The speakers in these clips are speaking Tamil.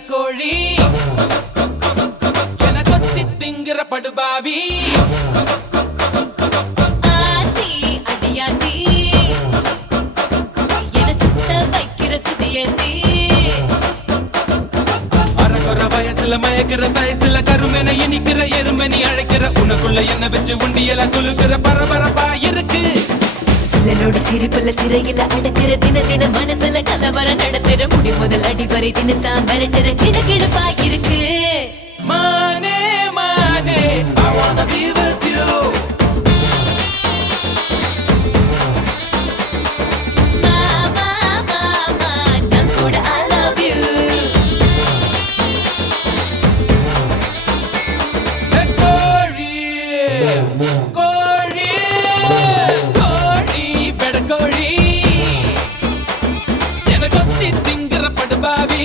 பெடக்கோழி என கொத்தி திங்கிற படுபாவி ஆத்தி அடியாத்தி என சுத்த வைக்கிற சுதியத்தி அறகுற வயசுல மயக்கிற சயசுல கருமென இனிக்கிற எருமனி அழைக்கிற உனக்குள்ள என்ன வச்சு உண்டியல குலுக்கிற பரபரப்பா இருக்கு சிலனோட சிரிப்புல சிறையில அடக்கிற தின தின மனசுல கலவரம் நடத்துற முடி முதல் அடிவரை தினசா மிரட்டுற கிழக்கிழப்பா இருக்கு மானே மானே I wanna be with you மாமா மாமா நான் கூட I love you கோழி கோழி கோழி பெடக்கோழி என கொத்தி திங்கிற படுபாவி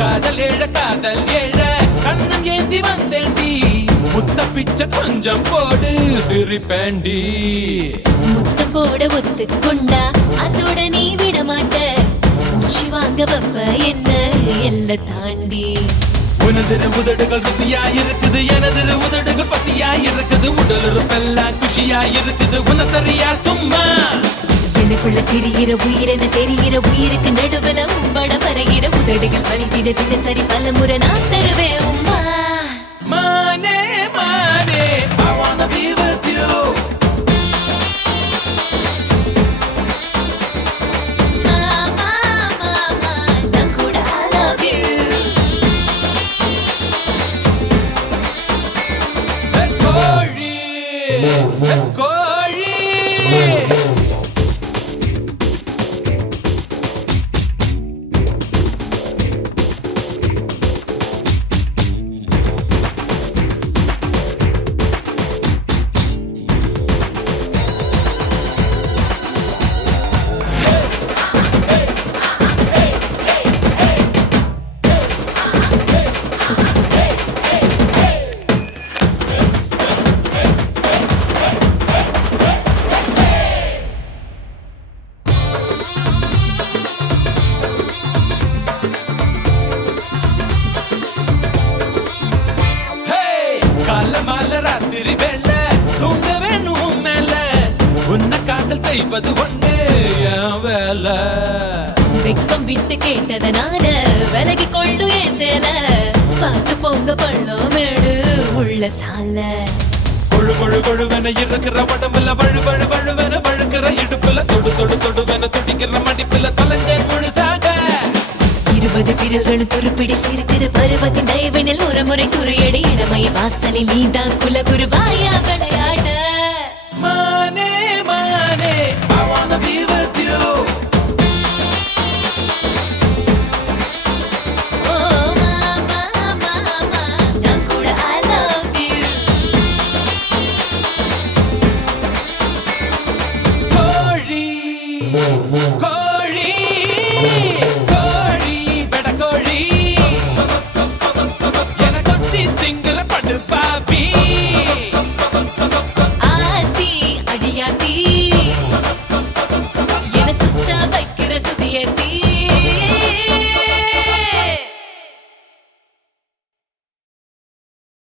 காதல் ஏழ கண்ணம் ஏந்தி வந்தேண்டி முத்த பிச்சை கொஞ்சம் போடு சிரிப்பேண்டி முத்த போட ஒத்துக்கொண்டா அதோட நீ விட மாட்ட மூச்சு வாங்க வப்ப என்ன எல்ல தாண்டி உனதிரு உதடுகள் ருசியா இருக்குது எனதிரு உதடுகள் பசியா இருக்குது உடலுறுப்பெல்லாம் குஷியா இருக்குது உனத்தறியா சும்மா எனக்குள்ள தெரிகிற உயிரென தெரிகிற உயிருக்கு நடுவுல உம்பட வரைகிற உதடுகள் வலித்திட தினசரி பல முறை நான் தருவேன் உம்மா மானே மானே I wanna be with you மாமா மாமா நான் கூட I love you கோழி கோழி காலமால ராத்திரி வேளை தூங்க வேணும் மேல உன்னை காதல் செய்வது ஒண்ணு என் வேலை வெக்கம் விட்டு கேட்டதனால விலகி கொள்ளு ஏன் சேல பார்த்து பொங்க பள்ளம் மேடு உள்ள சால கொழு கொழு கொழுவென இருக்கிற உடம்புல வழு வழு வழுவென வழுக்கிற இடுப்புல தொடு தொடு தொடுவென துடிக்கிற மடிப்புல தொலைஞ்ச முழுசாக 20 பிறர்களும் துருப்பிடிச்சிருக்கிற பருவத்தின் தயவினில் ஒரு முறை துறையடி இளமைய வாசலில் நீதான் குலகுருவாயா